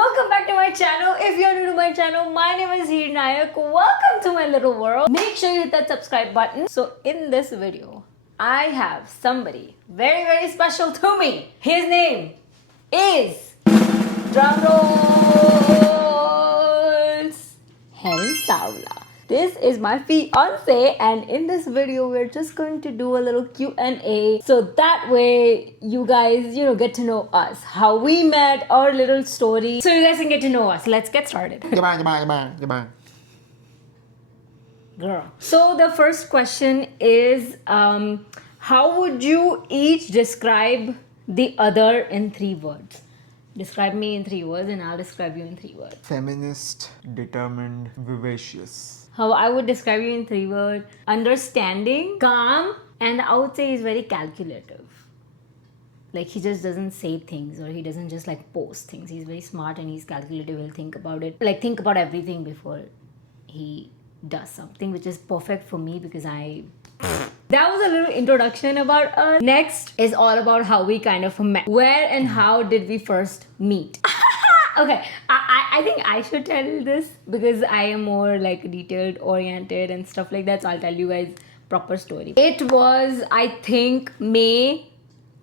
welcome back to my channel. If you're new to my channel, my name is Heer Naik. Welcome to my little world. Make sure you hit that subscribe button. So in this video, I have somebody very, very special to me. His name is, drum rolls, Heer Savla. This is my fiance, and in this video we're just going to do a little Q&A so that way you guys get to know us, how we met, our little story, so you guys can get to know us. Let's get started. Girl. So the first question is how would you each describe the other in 3 words? Describe me in 3 words and I'll describe you in 3 words. Feminist, determined, vivacious. How I would describe you in 3 words: understanding, calm, and I would say he's very calculative. Like he just doesn't say things, or he doesn't just like post things. He's very smart and he's calculative. He'll think about it, like think about everything before he does something, which is perfect for me because that was a little introduction about us. Next is all about how we kind of met. Where and how did we first meet? Okay, I think I should tell this because I am more like detailed oriented and stuff like that. So I'll tell you guys proper story. It was, I think, May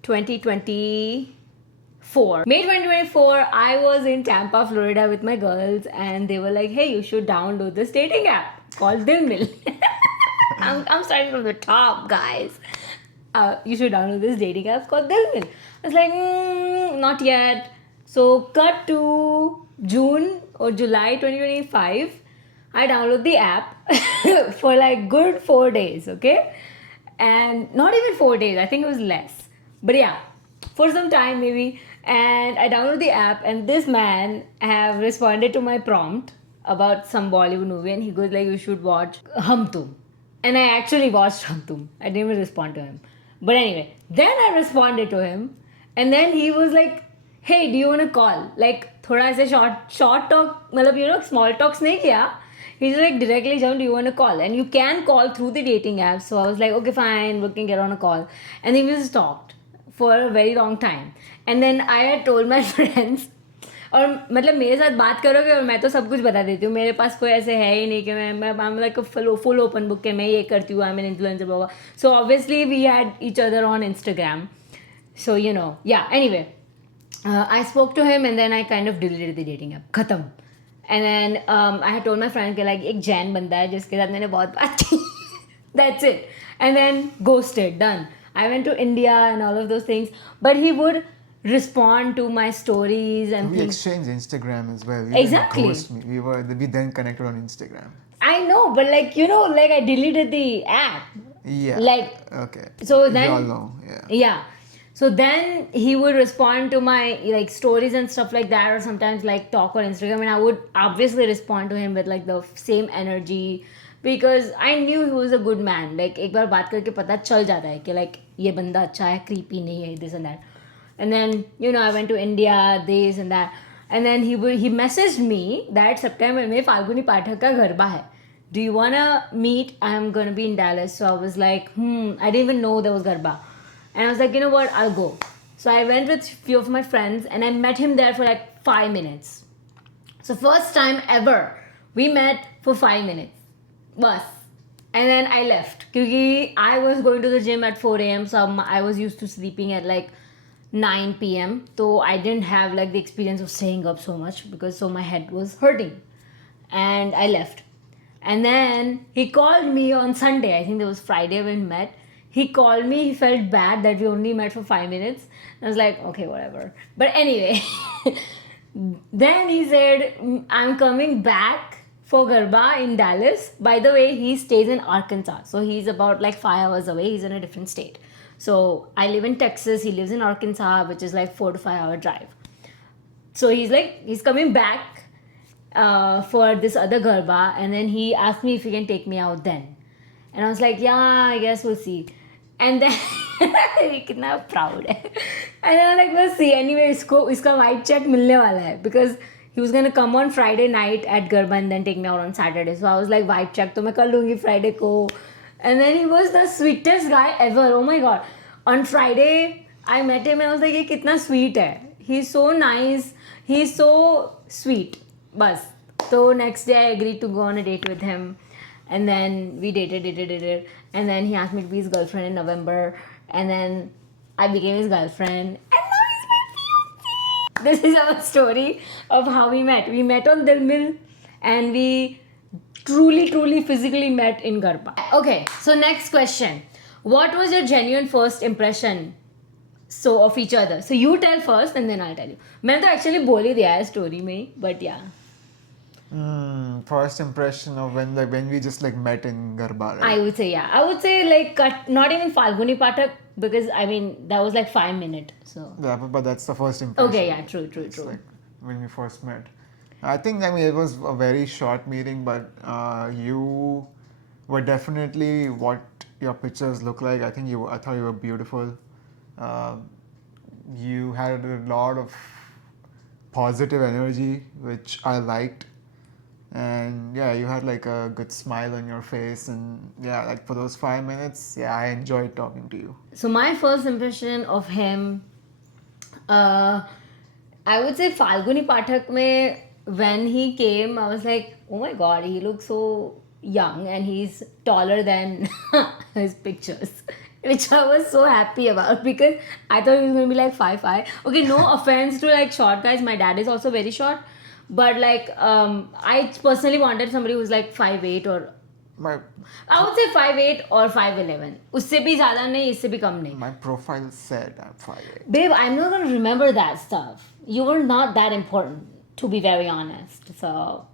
2024. May 2024, I was in Tampa, Florida with my girls and they were like, hey, you should download this dating app called Dilmil. I'm starting from the top, guys. You should download this dating app called Dilmil. I was like, not yet. So cut to June or July 2025, I download the app for like good 4 days, okay? And not even 4 days, I think it was less. But yeah, for some time maybe. And I download the app and this man have responded to my prompt about some Bollywood movie and he goes like, you should watch Hum Tum. And I actually watched Hum Tum. I didn't even respond to him. But anyway, then I responded to him and then he was like, hey, do you want to call? Like, thoda aise short talk, small talks nahi kiya. He's like, directly, John, do you want to call? And you can call through the dating app. So I was like, okay, fine, we can get on a call. And then we just talked for a very long time. And then I had told my friends, और मतलब मेरे साथ बात करोगे और मैं तो सब कुछ बता देती हूँ. मेरे पास कोई ऐसे है ही नहीं कि मैं I'm like a full open book के मैं ये करती हूँ, I'm an influencer, blah, blah. So obviously we had each other on Instagram. So yeah, anyway. I spoke to him and then I kind of deleted the dating app. Khatam. And then I had told my friend कि like एक जैन बंदा है जिसके साथ मैंने बहुत बात की. That's it. And then ghosted. Done. I went to India and all of those things. But he would respond to my stories and we things. exchanged Instagram as well. You Exactly. didn't ghost me. We then connected on Instagram. I know, but like like I deleted the app. Yeah. Like okay. So then we all know. Yeah. Yeah. So then he would respond to my like stories and stuff like that, or sometimes like talk on Instagram, and I would obviously respond to him with like the same energy because I knew he was a good man. Like एक बार बात करके पता चल जाता है कि like ये बंदा अच्छा है, creepy नहीं है, this and that. And then I went to India, this and that, and then he messaged me that September में फाल्गुनी पाठक का गरबा है. Do you wanna meet? I'm gonna be in Dallas. So I was like, I didn't even know there was garba. And I was like, you know what, I'll go. So I went with a few of my friends and I met him there for like 5 minutes. So first time ever, we met for 5 minutes. Bus. And then I left. Because I was going to the gym at 4 a.m. So I was used to sleeping at like 9 p.m. So I didn't have like the experience of staying up so much because so my head was hurting. And I left. And then he called me on Sunday. I think it was Friday when we met. He called me, he felt bad that we only met for 5 minutes. I was like, okay, whatever. But anyway, then he said, I'm coming back for Garba in Dallas. By the way, he stays in Arkansas. So he's about like 5 hours away. He's in a different state. So I live in Texas. He lives in Arkansas, which is like 4 to 5 hour drive. So he's coming back for this other Garba. And then he asked me if he can take me out then. And I was like, yeah, I guess we'll see. And then कितना proud है. And then I'm like, we'll see. Anyway, इसका white check मिलने वाला है because he was gonna come on Friday night at Garba and then take me out on Saturday. So I was like, white check तो मैं कर लूँगी Friday को. And then he was the sweetest guy ever. Oh my god. On Friday, I met him and I was like, ये कितना sweet है. He's so nice. He's so sweet. Bas. So next day I agreed to go on a date with him. And then we dated. And then he asked me to be his girlfriend in November. And then I became his girlfriend. And now he's my fiancé. This is our story of how we met. We met on Dil Mil and we truly physically met in Garba. Okay, so next question. What was your genuine first impression so of each other? So you tell first and then I'll tell you. मैंने तो actually बोल ही दिया है story में, but yeah. First impression of when we just like met in Garba, right? I would say yeah. I would say like not even Falguni Pathak because I mean that was like 5 minutes. So Yeah, but that's the first impression. okay, yeah, true. It's like when we first met. I think it was a very short meeting, but you were definitely what your pictures look like. I thought you were beautiful. You had a lot of positive energy, which I liked. And yeah, you had like a good smile on your face, and yeah, like for those 5 minutes, yeah, I enjoyed talking to you. So my first impression of him, I would say Falguni Pathak mein, when he came, I was like, oh my god, he looks so young and he's taller than his pictures. Which I was so happy about because I thought he was going to be like 5'5". Okay, no offense to like short guys. My dad is also very short. But like, I personally wanted somebody who's like 5'8" or My I would say 5'8" or 5'11". उससे भी ज़्यादा नहीं, इससे भी कम नहीं. my profile said I'm 5'8". Babe, I'm not gonna remember that stuff. You were not that important, to be very honest. So,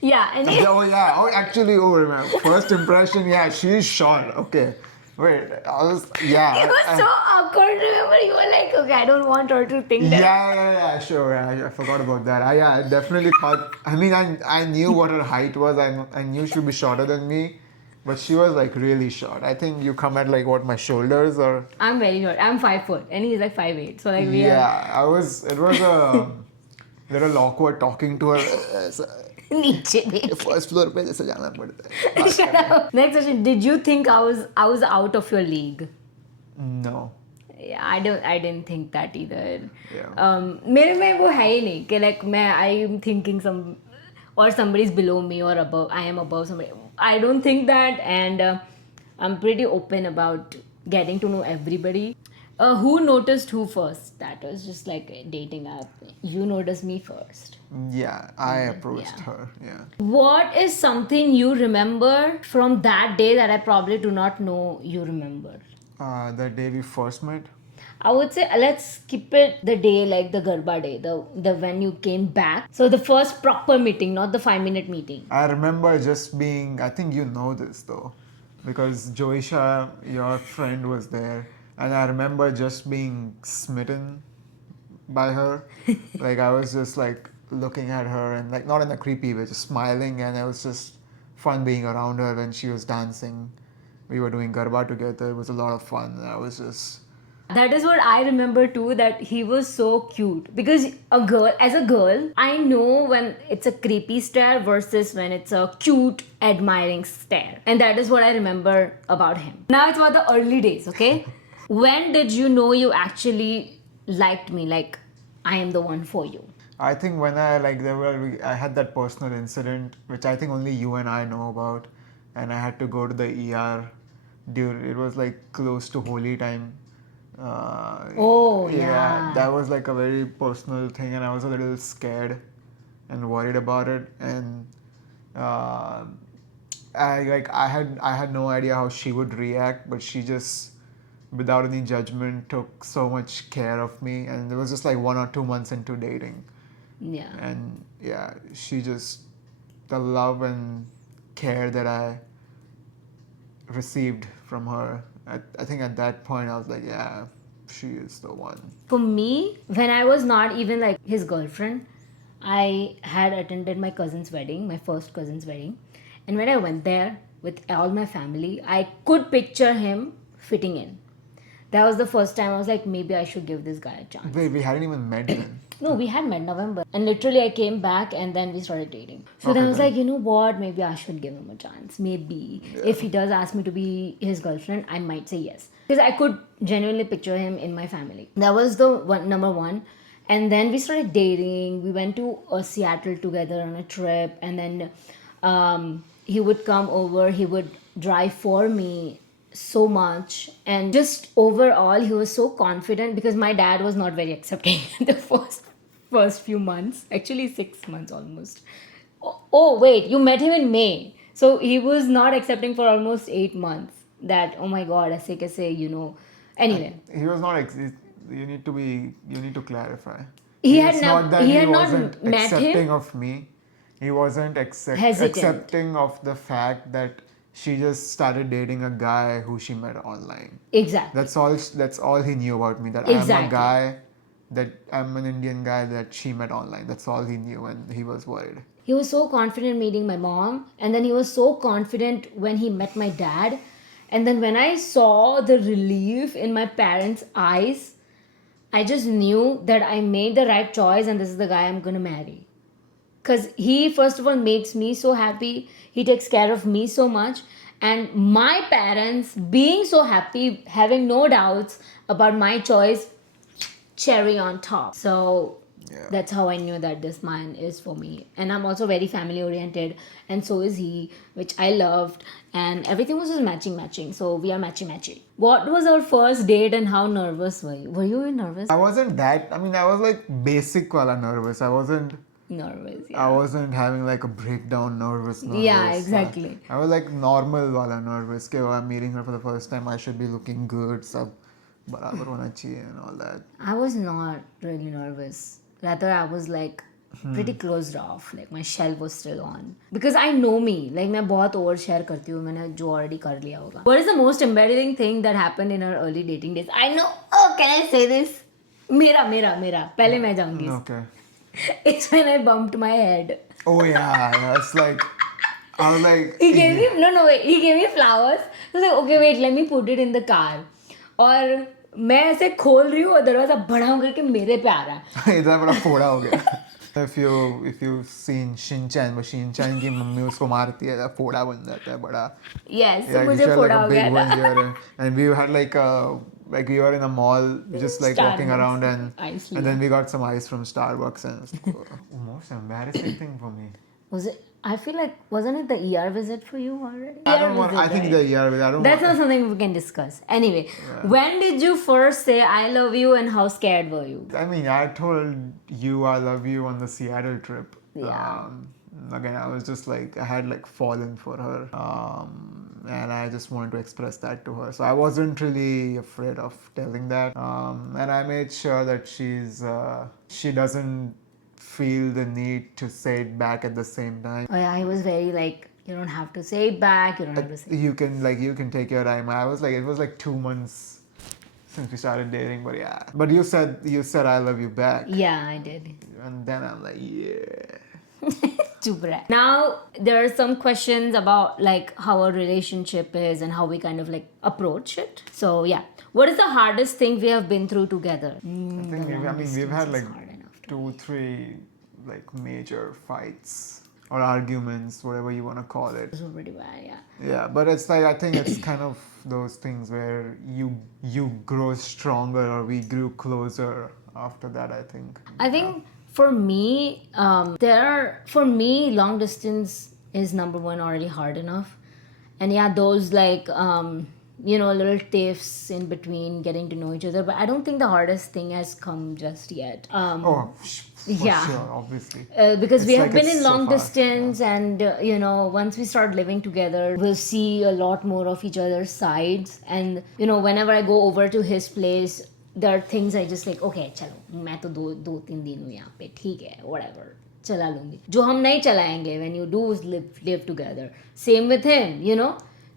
yeah. And Oh yeah. Oh, actually, remember. First impression. Yeah, she's short. Okay. Wait. I was. Yeah. it was so awkward. Remember, you were like, okay, I don't want her to think that. Yeah. Sure. I forgot about that. I definitely thought. I mean, I knew what her height was. I knew she'd be shorter than me, but she was like really short. I think you come at like what, my shoulders or. I'm very short. I'm 5 foot, and he's like 5'8". So like we are Yeah. It was a little awkward talking to her. नीचे देख. First floor पे जैसे जाना पड़ता है. Shut up. Next question. Did you think I was out of your league? No. Yeah, I didn't think that either. Yeah. मेरे में वो है ही नहीं कि like मैं I am thinking or somebody is below me or above. I am above somebody. I don't think that, and I'm pretty open about getting to know everybody. Who noticed who first? That was just like a dating app. You noticed me first. Yeah, I approached her. Yeah. What is something you remember from that day that I probably do not know you remember? The day we first met. I would say let's skip it the day like the Garba day, the when you came back. So the first proper meeting, not the 5-minute meeting. I remember just being. I think you know this though, because Joisha, your friend, was there, and I remember just being smitten by her. Like I was just like looking at her and like not in a creepy way, just smiling, and it was just fun being around her when she was dancing. We were doing Garba together. It was a lot of fun. I was just. That is what I remember too, that he was so cute. Because as a girl, I know when it's a creepy stare versus when it's a cute, admiring stare. And that is what I remember about him. Now it's about the early days, okay? When did you know you actually liked me? Like, I am the one for you. I think when I had that personal incident, which I think only you and I know about, and I had to go to the ER. It was like close to holy time. Oh, yeah. That was like a very personal thing, and I was a little scared and worried about it. And I had no idea how she would react, but she just, without any judgment, took so much care of me. And it was just like 1 or 2 months into dating. Yeah. And yeah, she just, the love and care that I received from her, I think at that point I was like, yeah, she is the one. For me, when I was not even like his girlfriend, I had attended my cousin's wedding, my first cousin's wedding. And when I went there with all my family, I could picture him fitting in. That was the first time I was like, maybe I should give this guy a chance. Wait, we hadn't even met then. No, we had met November. And literally I came back and then we started dating. So then I was like, you know what? Maybe I should give him a chance. Maybe. Yeah. If he does ask me to be his girlfriend, I might say yes. Because I could genuinely picture him in my family. That was the number one. And then we started dating. We went to Seattle together on a trip, and then he would come over. He would drive for me so much, and just overall, he was so confident because my dad was not very accepting the first few months. Actually, 6 months almost. Oh wait, you met him in May, so he was not accepting for almost 8 months. That oh my god, ऐसे कैसे. Anyway, He was not. You need to clarify. he had It's not that he he had wasn't not met him. accepting of me. He wasn't Hesitant. accepting of the fact that she just started dating a guy who she met online. Exactly. That's all he knew about me. That I am a Exactly. guy. That I'm an Indian guy that she met online. That's all he knew, and he was worried. He was so confident meeting my mom, and then he was so confident when he met my dad. And then when I saw the relief in my parents' eyes, I just knew that I made the right choice and this is the guy I'm gonna marry. Because he, first of all, makes me so happy, he takes care of me so much, and my parents being so happy, having no doubts about my choice, cherry on top. So Yeah. that's how I knew that this man is for me. And I'm also very family oriented, and so is he, which I loved. And everything was just matching. So we are matching. What was our first date and how nervous were you? Were you nervous? I wasn't that. I mean, I was like basic wala nervous. I wasn't. Nervous, I yeah. wasn't having like a breakdown nervous. Yeah, exactly. I was like normal wala nervous. Okay, I'm meeting her for the first time. I should be looking good. Sab barabar hona chahiye and all that. I was not really nervous. Rather, I was like pretty closed off. Like my shell was still on. Because I know me. Like मैं बहुत overshare करती हूँ. मैंने जो already कर लिया होगा. What is the most embarrassing thing that happened in our early dating days? I know. Oh, can I say this? मेरा. पहले मैं जाऊँगी. Okay. It's when I bumped my head. Oh yeah, that's like. I was like. He gave me wait. He gave me flowers. I was like, okay, wait, let me put it in the car. और मैं ऐसे खोल रही हूँ और दरवाजा बड़ा हो करके मेरे पे आ रहा है. इतना बड़ा फोड़ा हो गया. If you've seen Shinchan, वो Shinchan की मम्मी उसको मारती है, फोड़ा बन जाता है बड़ा. Yes, Yeah, मुझे she had फोड़ा like हो a गया big one था. here, and we had like we were in a mall, just like walking Starbucks, around, and ice then we got some ice from Starbucks, and it was most embarrassing thing for me. Was it? I feel like wasn't it the ER visit for you already? I don't ER want. visit, I think right? the year, but I don't. That's want, not something we can discuss. Anyway, when did you first say I love you and how scared were you? I mean, I told you I love you on the Seattle trip. Yeah. Again, I was just like I had like fallen for her, and I just wanted to express that to her. So I wasn't really afraid of telling that, and I made sure that she doesn't feel the need to say it back at the same time. Oh yeah, he was very like you don't have to say it back. You don't have to say. You can take your time. I was like it was like 2 months since we started dating, but yeah. But you said I love you back, Yeah, I did. and then I'm like yeah. Now there are some questions about like how our relationship is and how we kind of like approach it. So yeah, what is the hardest thing we have been through together? I think we've had like Hard enough to- 2-3 like major fights or arguments, whatever you want to call it. It was pretty bad, yeah. Yeah, but it's like I think it's kind of those things where you grow stronger or we grew closer after that. I think. I think for me, long distance is number one already hard enough, and yeah, those like little tiffs in between getting to know each other. But I don't think the hardest thing has come just yet. For Yeah. sure, obviously. Because It's we like have been it's in so long far, distance, and once we start living together, we'll see a lot more of each other's sides. And whenever I go over to his place, there are things I just like, okay, चलो मैं तो दो तीन दिन हूँ यहाँ पे, ठीक है, whatever, चला लूँगी. जो हम नहीं चलाएंगे when you do live together. Same with him.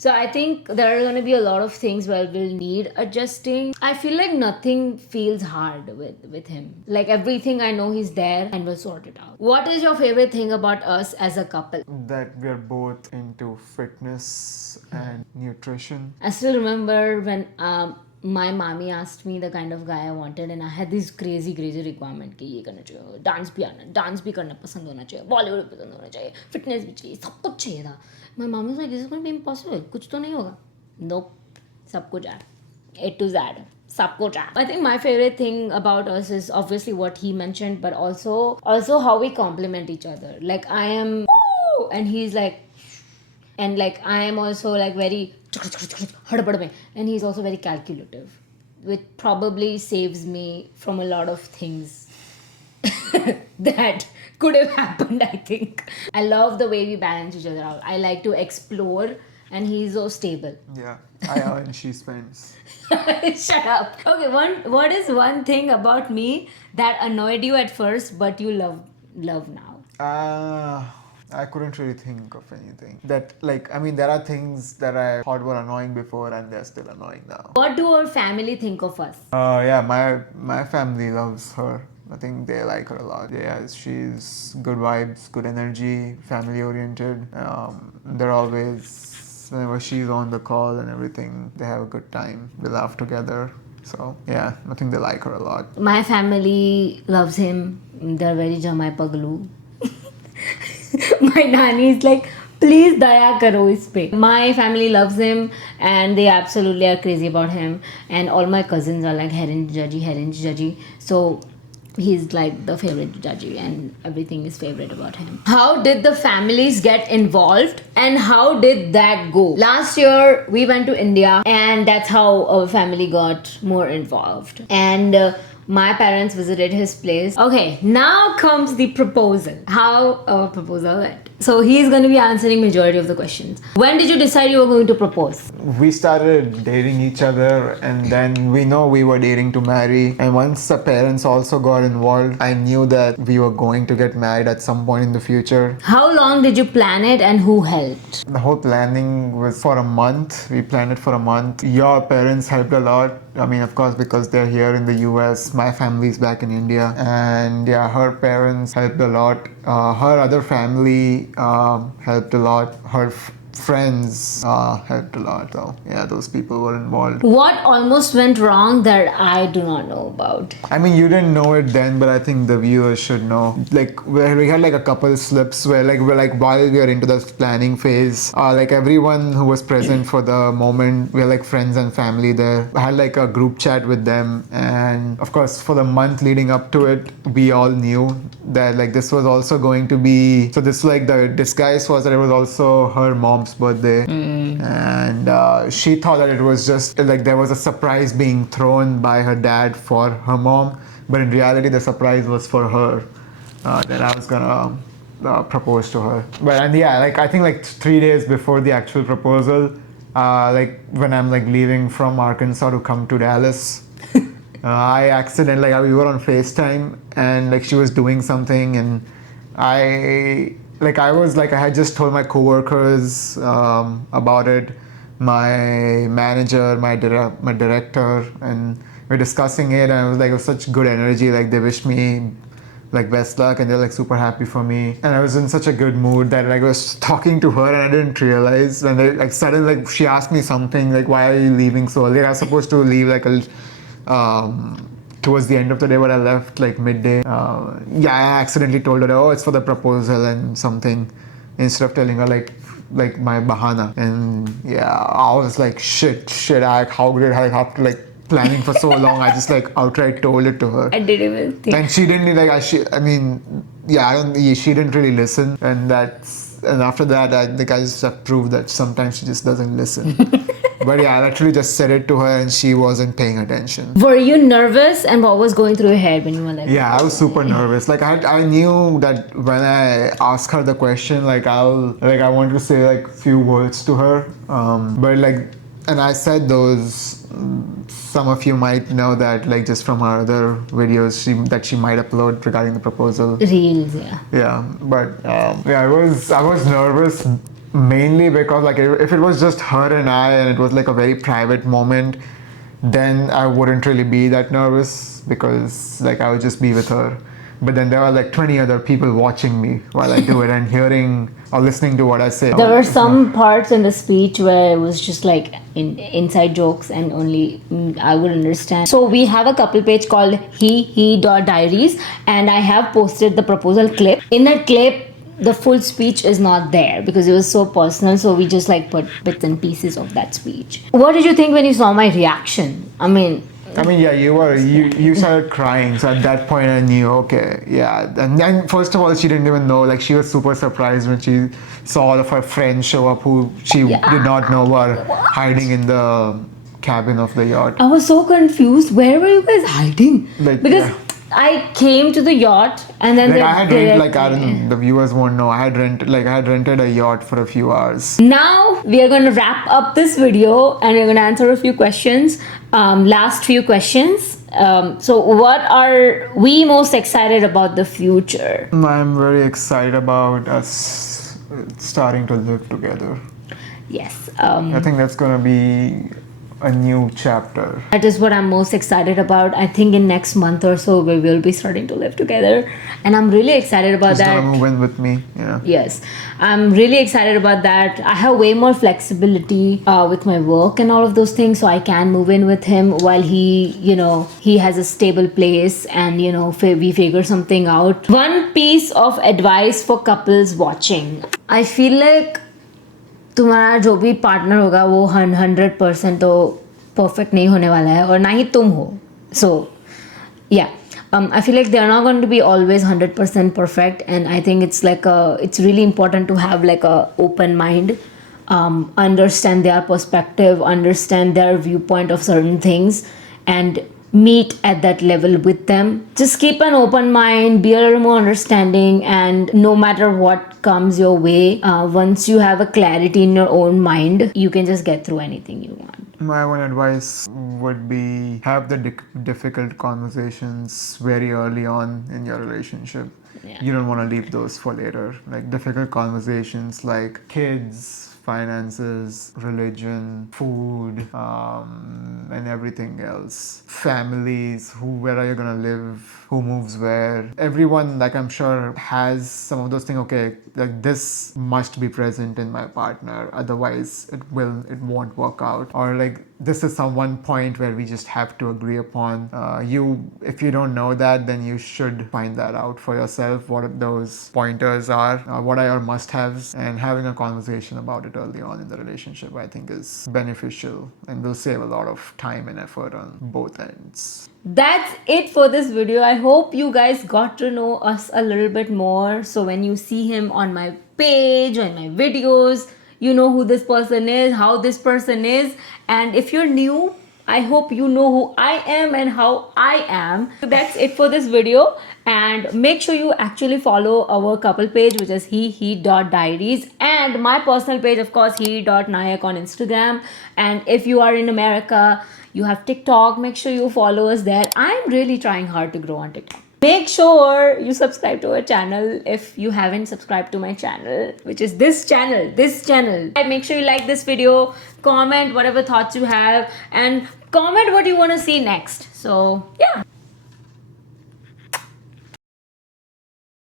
So I think there are going to be a lot of things where we'll need adjusting. I feel like nothing feels hard with him. Like everything I know he's there and we'll sort it out. What is your favorite thing about us as a couple? That we are both into fitness and nutrition. I still remember when my mommy asked me the kind of guy I wanted, and I had this crazy requirement कि ये करना चाहिए, dance भी करना पसंद होना चाहिए, बॉलीवुड भी पसंद होना चाहिए, फिटनेस भी चाहिए, सब कुछ चाहिए था. My mom was like, this is going to be impossible. कुछ तो नहीं होगा. Nope. सब कुछ है. A to Z. Sabko trap. I think my favorite thing about us is obviously what he mentioned, but also how we complement each other. Like I am, "Woo!" and he's like, and like I am also like very, and he's also very calculative, which probably saves me from a lot of things that could have happened. I think I love the way we balance each other out. I like to explore, and he's so stable. Yeah, I earn, she spends. Shut up. Okay, what is one thing about me that annoyed you at first but you love now? I couldn't really think of anything. That, like, I mean, there are things that I thought were annoying before and they're still annoying now. What do our family think of us? Yeah, my family loves her. I think they like her a lot. Yeah, she's good vibes, good energy, family oriented. They're always, whenever she's on the call and everything, they have a good time. We laugh together. So yeah, I think they like her a lot. My family loves him. They're very Jamai Paglu. My nanny is like, please daya karo is pe. My family loves him and they absolutely are crazy about him. And all my cousins are like Herin Jaji. So he's like the favorite Jaji and everything is favorite about him. How did the families get involved and how did that go? Last year we went to India and that's how our family got more involved. And my parents visited his place. Okay, now comes the proposal. How our proposal went. So he's going to be answering majority of the questions. When did you decide you were going to propose? We started dating each other and then we know we were dating to marry. And once the parents also got involved, I knew that we were going to get married at some point in the future. How long did you plan it and who helped? The whole planning was for a month. We planned it for a month. Your parents helped a lot. I mean, of course, because they're here in the US. My family's back in India. And yeah, her parents helped a lot. Her other family helped a lot. Her friends helped a lot. So yeah, those people were involved. What almost went wrong that I do not know about? I mean, you didn't know it then, but I think the viewers should know. Like, where we had like a couple slips where while we were into the planning phase, like everyone who was present for the moment, we were like friends and family there. I had like a group chat with them, and of course, for the month leading up to it, we all knew that like this was also going to be. So this like the disguise was that it was also her mom's birthday, and she thought that it was just like there was a surprise being thrown by her dad for her mom, but in reality the surprise was for her, that I was gonna propose to her. But and yeah, like I think like 3 days before the actual proposal, like when I'm like leaving from Arkansas to come to Dallas, I accidentally we were on FaceTime and like she was doing something and I had just told my coworkers about it, my manager, my director, and we're discussing it, and it was like it was such good energy. Like they wished me like best luck, and they're like super happy for me, and I was in such a good mood that like I was talking to her and I didn't realize, and they, like suddenly like she asked me something like, why are you leaving so early? I was supposed to leave like towards the end of the day, but I left like midday. Yeah, I accidentally told her, oh, it's for the proposal and something, instead of telling her like my bahana. And yeah, I was like, shit, how did I have to like planning for so long? I just like outright told it to her. I didn't even think. And she didn't like, she didn't really listen. And after that, I think I just have proved that sometimes she just doesn't listen. But yeah, I actually just said it to her and she wasn't paying attention. Were you nervous and what was going through your head when you were like... Yeah, I was super nervous. Like I knew that when I asked her the question, like I wanted to say like few words to her. But like, and I said those, some of you might know that like just from her other videos that she might upload regarding the proposal. Reels, yeah. Yeah, but yeah, I was nervous mainly because like if it was just her and I and it was like a very private moment, then I wouldn't really be that nervous because like I would just be with her. But then there were like 20 other people watching me while I do it and hearing or listening to what I say. There were some parts in the speech where it was just like inside jokes and only I would understand. So we have a couple page called he.diaries and I have posted the proposal clip. In that clip, the full speech is not there because it was so personal, so we just like put bits and pieces of that speech. What did you think when you saw my reaction? I mean, I mean, yeah, you started crying. So at that point, I knew, okay, yeah. And then first of all, she didn't even know. Like, she was super surprised when she saw all of her friends show up who she did not know were hiding in the cabin of the yacht. I was so confused. Where were you guys hiding? Like, Because yeah. I came to the yacht and then Like, they I had rent, like, I directly. don't, the viewers won't know. I had rented a yacht for a few hours. Now we are going to wrap up this video and we're going to answer a few questions. Last few questions. So, what are we most excited about the future? I'm very excited about us starting to live together. Yes. I think that's gonna be a new chapter. That is what I'm most excited about. I think in next month or so we will be starting to live together, and I'm really excited about He's that. gonna move in with me. Yeah. Yes, I'm really excited about that. I have way more flexibility with my work and all of those things, so I can move in with him while he has a stable place, and we figure something out. One piece of advice for couples watching. I feel like तुम्हारा जो भी partner होगा वो 100% तो perfect नहीं होने वाला है और ना ही तुम हो सो या I feel like they're not going to be always 100% perfect, and I think it's really important to have like a open mind, understand their perspective, understand their viewpoint of certain things, and meet at that level with them. Just keep an open mind, be a little more understanding, and no matter what comes your way, once you have a clarity in your own mind, you can just get through anything you want. My one advice would be have the difficult conversations very early on in your relationship. Yeah. You don't want to leave those for later. Like difficult conversations like kids, finances, religion, food, and everything else. Families, where are you gonna live? Who moves where? Everyone, like I'm sure, has some of those things. Okay, like this must be present in my partner, otherwise it won't work out. Or like this is some one point where we just have to agree upon. If you don't know that, then you should find that out for yourself. What those pointers are, what are your must-haves, and having a conversation about it early on in the relationship, I think, is beneficial and will save a lot of time and effort on both ends. That's it for this video. I hope you guys got to know us a little bit more. So when you see him on my page, on my videos, you know who this person is, how this person is. And if you're new, I hope you know who I am and how I am. So that's it for this video. And make sure you actually follow our couple page, which is he.diaries, and my personal page, of course, he.naik on Instagram. And if you are in America, you have TikTok, make sure you follow us there. I'm really trying hard to grow on TikTok. Make sure you subscribe to our channel if you haven't subscribed to my channel, which is this channel. And make sure you like this video, comment whatever thoughts you have, and comment what you want to see next. So yeah.